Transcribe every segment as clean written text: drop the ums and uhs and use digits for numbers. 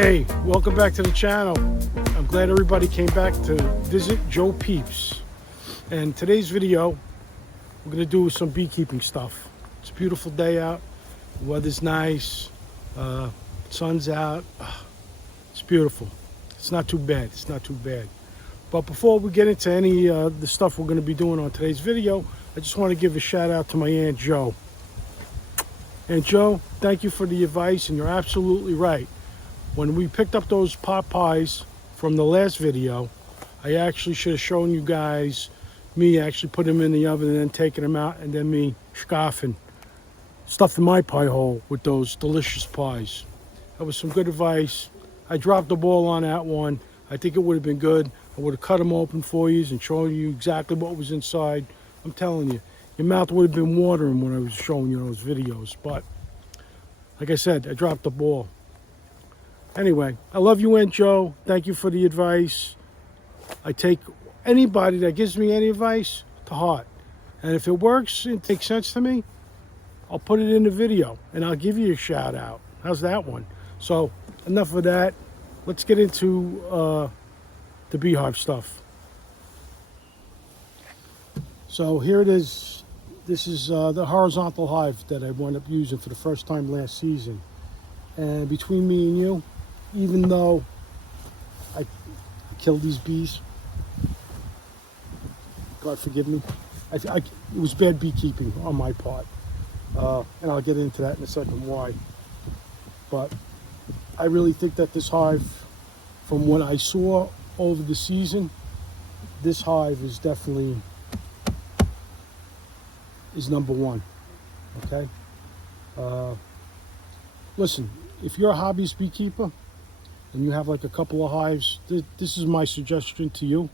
Hey, welcome back to the channel. I'm glad everybody came back to visit Joe Peeps. And today's video, we're gonna do some beekeeping stuff. It's a beautiful day out, the weather's nice, sun's out. It's beautiful. It's not too bad, it's not too bad. But before we get into any the stuff we're gonna be doing on today's video, I just wanna give a shout out to my Aunt Jo. Aunt Jo, thank you for the advice, and you're absolutely right. When we picked up those pot pies from the last video, I actually should have shown you guys me actually putting them in the oven and then taking them out, and then me scoffing, stuffing my pie hole with those delicious pies. That was some good advice. I dropped the ball on that one. I think it would have been good. I would have cut them open for you and shown you exactly what was inside. I'm telling you, your mouth would have been watering when I was showing you those videos. But like I said, I dropped the ball. Anyway, I love you, Aunt Jo. Thank you for the advice. I take anybody that gives me any advice to heart. And if it works and makes sense to me, I'll put it in the video and I'll give you a shout out. How's that one? So enough of that. Let's get into the beehive stuff. So here it is. This is the horizontal hive that I wound up using for the first time last season. And between me and you, even though I killed these bees, God forgive me, it was bad beekeeping on my part. And I'll get into that in a second why. But I really think that this hive, from what I saw over the season, this hive is definitely number one. Okay? Listen, if you're a hobbyist beekeeper and you have like a couple of hives, this is my suggestion to you.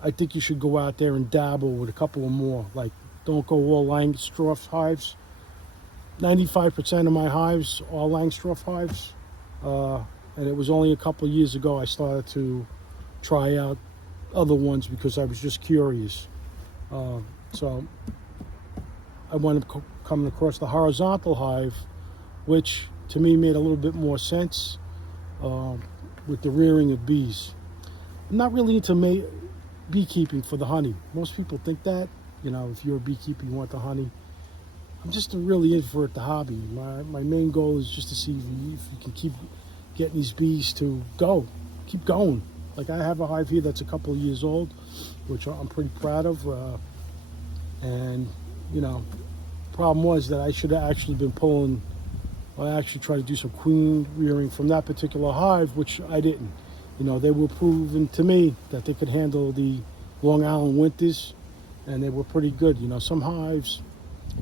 I think you should go out there and dabble with a couple of more. Like, don't go all Langstroth hives. 95% of my hives are Langstroth hives. And it was only a couple of years ago I started to try out other ones because I was just curious. So I wound up coming across the horizontal hive, which to me made a little bit more sense with the rearing of bees. I'm not really into beekeeping for the honey. Most people think that, you know, if you're a beekeeper, you want the honey. I'm just really in for it, the hobby. My main goal is just to see if you can keep getting these bees to keep going. Like, I have a hive here that's a couple of years old, which I'm pretty proud of. And, you know, problem was that I should have actually been pulling, I actually tried to do some queen rearing from that particular hive, which I didn't. You know, they were proven to me that they could handle the Long Island winters, and they were pretty good. You know, some hives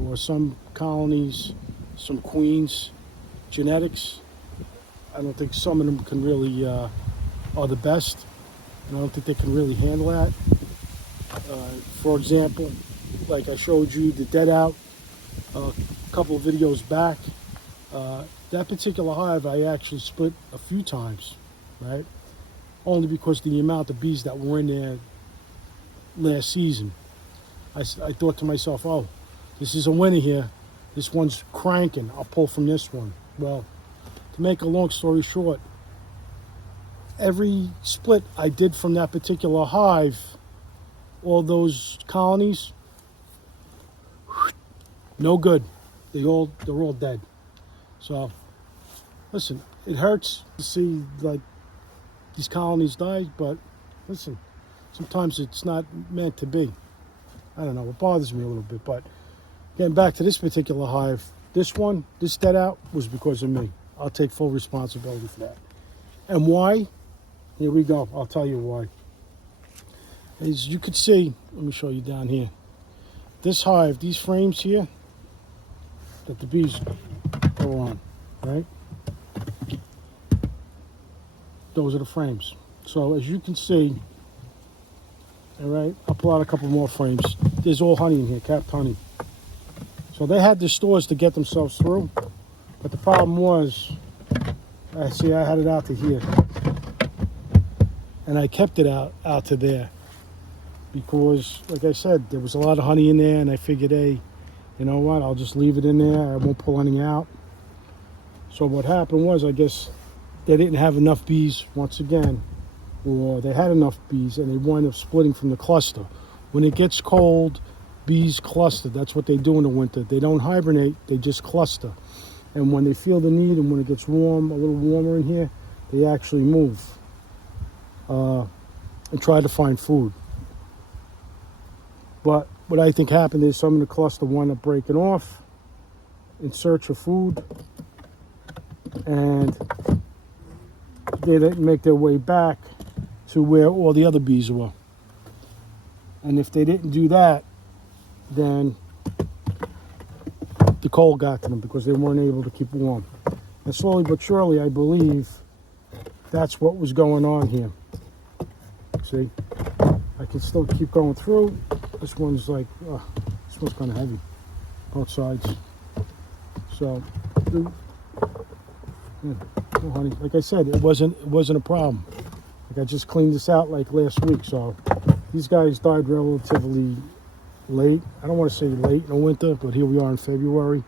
or some colonies, some queens, genetics, I don't think some of them can really, are the best. And I don't think they can really handle that. For example, like I showed you the dead out a couple of videos back, that particular hive I actually split a few times, right? Only because the amount of bees that were in there last season. I thought to myself, oh, this is a winner here. This one's cranking. I'll pull from this one. Well, to make a long story short, every split I did from that particular hive, all those colonies, no good. They're all dead. So, listen, it hurts to see like these colonies die, but listen, sometimes it's not meant to be. I don't know, it bothers me a little bit, but getting back to this particular hive, this dead out was because of me. I'll take full responsibility for that. And why? Here we go. I'll tell you why. As you can see, let me show you down here. This hive, these frames here that the bees go on, right? Those are the frames. So as you can see, all right, I'll pull out a couple more frames. There's all honey in here, capped honey. So they had the stores to get themselves through, but the problem was, I had it out to here, and I kept it out to there because, like I said, there was a lot of honey in there, and I figured, hey, you know what, I'll just leave it in there. I won't pull any out. So what happened was, I guess they didn't have enough bees once again, or they had enough bees and they wind up splitting from the cluster. When it gets cold, bees cluster. That's what they do in the winter. They don't hibernate, they just cluster. And when they feel the need and when it gets warm, a little warmer in here, they actually move and try to find food. But what I think happened is some of the cluster wound up breaking off in search of food, and they didn't make their way back to where all the other bees were. And if they didn't do that, then the cold got to them because they weren't able to keep warm. And slowly but surely, I believe that's what was going on here. See, I can still keep going through. This one's like, this one's kind of heavy, both sides. So, yeah, oh, honey, like I said, it wasn't a problem. Like I just cleaned this out like last week. So these guys died relatively late. I don't want to say late in the winter, but here we are in February.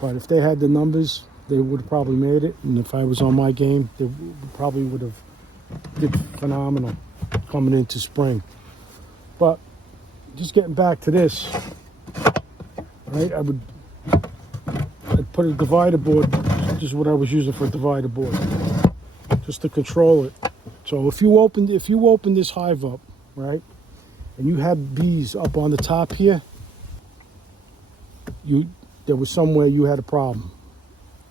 But if they had the numbers, they would have probably made it. And if I was on my game, they probably would have did phenomenal coming into spring. But just getting back to this, right? I'd put a divider board, which is what I was using for a divider board, just to control it. So if you open this hive up, right, and you had bees up on the top here, there was somewhere you had a problem.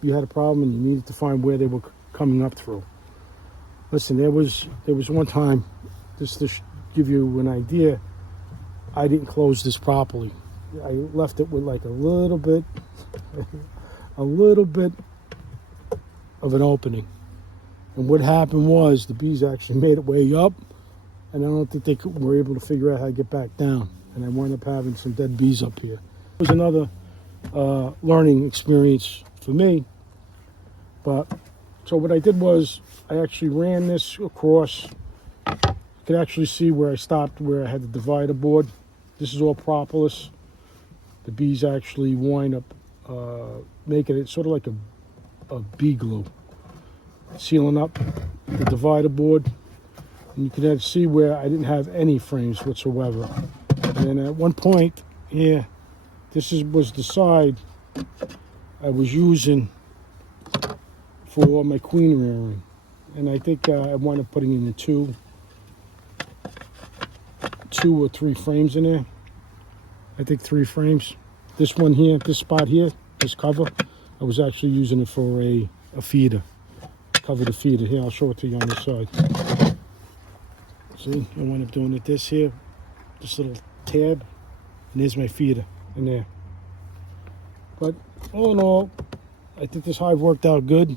You had a problem and you needed to find where they were coming up through. Listen, there was one time, just to give you an idea, I didn't close this properly. I left it with like a little bit of an opening. And what happened was the bees actually made it way up, and I don't think they were able to figure out how to get back down. And I wound up having some dead bees up here. It was another learning experience for me. But so what I did was I actually ran this across. You could actually see where I stopped, where I had the divider board. This is all propolis. The bees actually wind up making it sort of like a bee glue, sealing up the divider board. And you can see where I didn't have any frames whatsoever. And at one point here, was the side I was using for my queen rearing. And I think I wound up putting in the two or three frames in there. I think 3 frames. This one here, this spot here, this cover, I was actually using it for a feeder. Cover the feeder. Here, I'll show it to you on this side. See, I wound up doing it this here, this little tab, and there's my feeder in there. But all in all, I think this hive worked out good.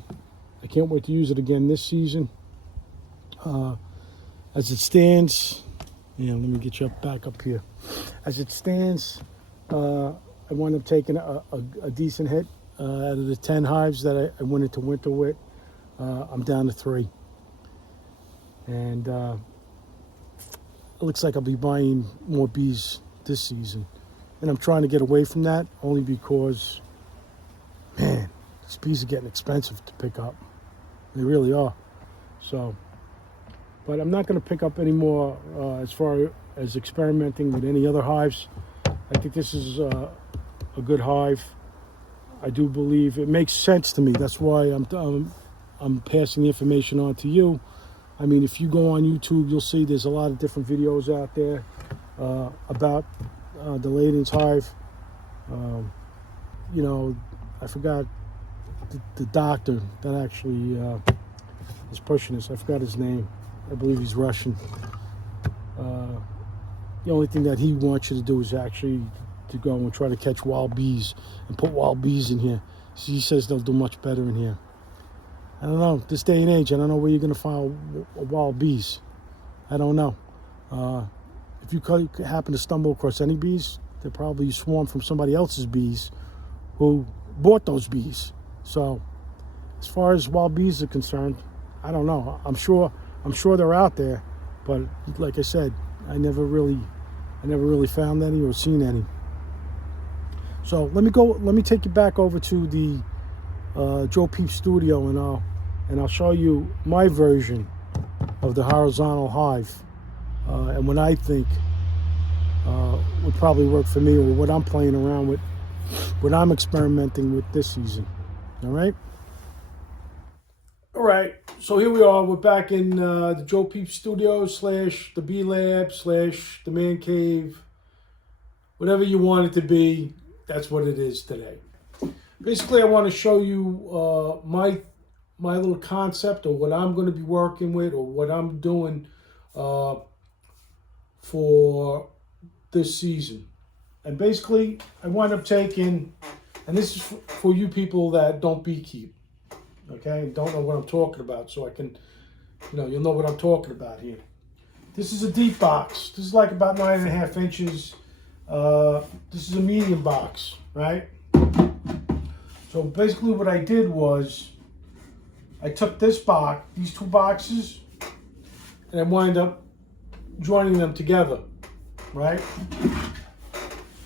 I can't wait to use it again this season. As it stands, let me get you back up here. As it stands, I wound up taking a decent hit. Out of the 10 hives that I went into winter with, I'm down to 3. And it looks like I'll be buying more bees this season. And I'm trying to get away from that only because, man, these bees are getting expensive to pick up. They really are. So, but I'm not going to pick up any more as far as experimenting with any other hives. I think this is a good hive. I do believe it makes sense to me. That's why I'm passing the information on to you. I mean, if you go on YouTube, you'll see there's a lot of different videos out there about the Layden's hive. I forgot the doctor that actually is pushing this. I forgot his name. I believe he's Russian. The only thing that he wants you to do is actually to go and try to catch wild bees and put wild bees in here. So he says they'll do much better in here. I don't know. This day and age, I don't know where you're going to find wild bees. I don't know. If you happen to stumble across any bees, they're probably swarmed from somebody else's bees who bought those bees. So as far as wild bees are concerned, I don't know. I'm sure they're out there, but like I said, I never really found any or seen any. So let me take you back over to the Joe Peeps studio, and and I'll show you my version of the horizontal hive and what I think would probably work for me, or what I'm playing around with, what I'm experimenting with this season. All right? All right, so here we are. We're back in the Joe Peeps studio / the Bee Lab / the Man Cave. Whatever you want it to be, that's what it is today. Basically, I want to show you my little concept, or what I'm going to be working with, or what I'm doing for this season. And basically, I wind up taking, and this is for you people that don't beekeep, okay, and don't know what I'm talking about, so I can, you'll know what I'm talking about here. This is a deep box. This is like about 9.5 inches. This is a medium box, right? So basically what I did was, I took this box, these two boxes, and I wind up joining them together, right?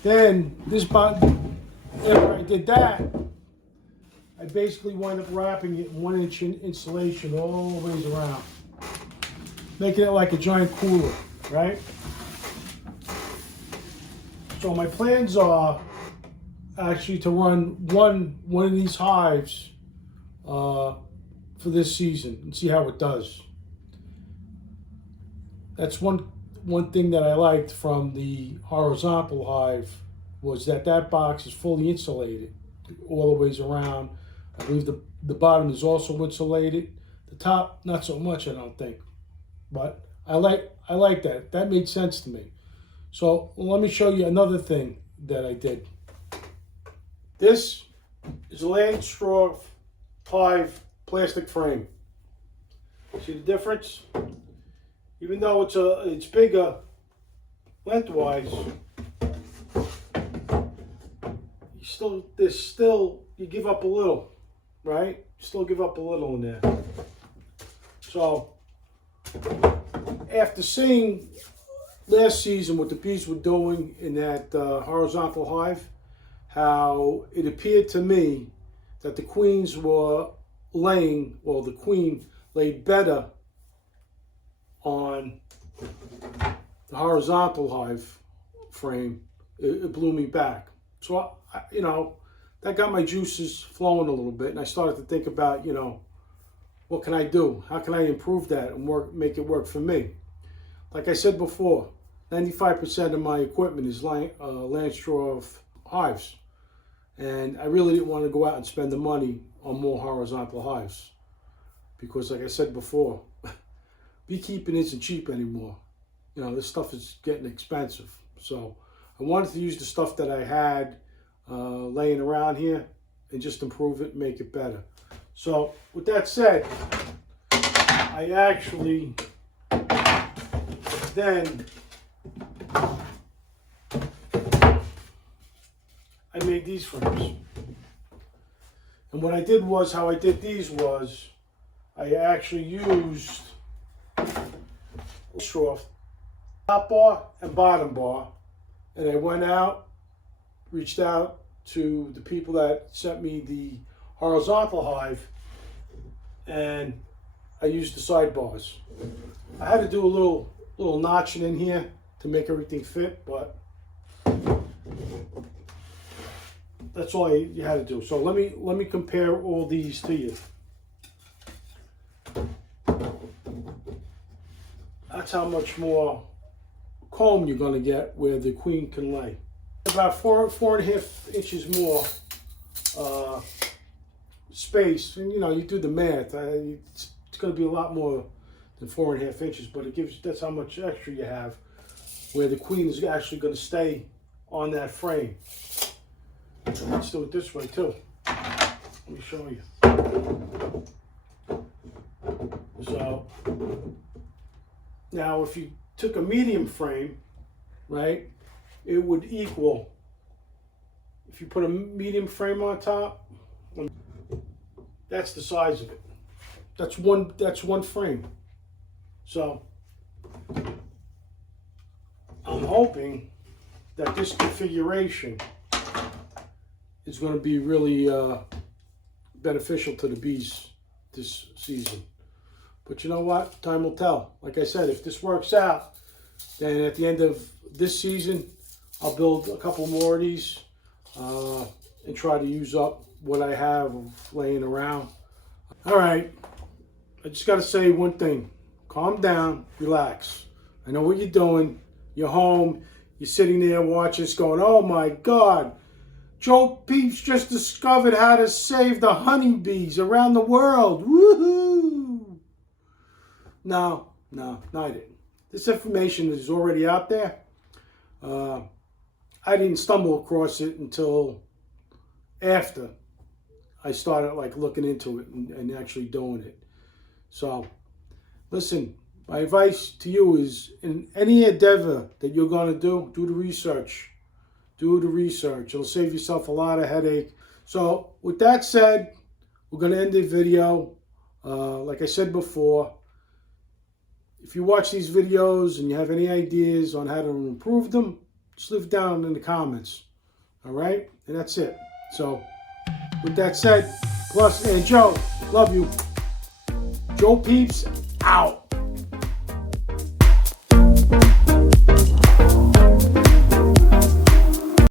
Then this box, after I did that, I basically wind up wrapping it in 1-inch insulation all the ways around, making it like a giant cooler, right? So my plans are actually to run one of these hives for this season and see how it does. That's one thing that I liked from the horizontal hive, was that box is fully insulated all the ways around. I believe the bottom is also insulated. The top, not so much, I don't think. But I like that. That made sense to me. So let me show you another thing that I did. This is a land straw hive plastic frame. See the difference? Even though it's bigger lengthwise, you give up a little, right? You still give up a little in there. So after seeing last season what the bees were doing in that horizontal hive, how it appeared to me that the queens were laying, well, the queen laid better on the horizontal hive frame, it blew me back. So, that got my juices flowing a little bit, and I started to think about, what can I do? How can I improve that and make it work for me? Like I said before, 95% of my equipment is land straw hives. And I really didn't want to go out and spend the money on more horizontal hives. Because like I said before, beekeeping isn't cheap anymore. This stuff is getting expensive. So I wanted to use the stuff that I had laying around here and just improve it and make it better. So with that said, I actually then I made these frames. And what I did was, how I did these was, I actually used straw, top bar and bottom bar, and I went out, reached out to the people that sent me the horizontal hive, and I used the sidebars. I had to do a little notching in here to make everything fit, but that's all you had to do. So let me compare all these to you. That's how much more comb you're going to get where the queen can lay. About 4.5 inches more space, and you do the math. It's going to be a lot more than 4.5 inches, but that's how much extra you have where the queen is actually going to stay on that frame. Let's do it this way too. Let me show you. So now if you took a medium frame, right, it would equal, if you put a medium frame on top, that's the size of it. That's one frame. So I'm hoping that this configuration is going to be really beneficial to the bees this season. But you know what? Time will tell. Like I said, if this works out, then at the end of this season, I'll build a couple more of these and try to use up what I have laying around. All right. I just got to say one thing. Calm down. Relax. I know what you're doing. You're home. You're sitting there watching this going, oh my God. Joe Peeps just discovered how to save the honeybees around the world. Woohoo! No, I didn't. This information is already out there. I didn't stumble across it until after I started like looking into it and actually doing it. So, listen, my advice to you is in any endeavor that you're going to do the research. Do the research. It'll save yourself a lot of headache. So, with that said, we're going to end the video. Like I said before, if you watch these videos and you have any ideas on how to improve them, just leave it down in the comments. All right? And that's it. So, with that said, Plus and Joe, love you. Joe Peeps, out.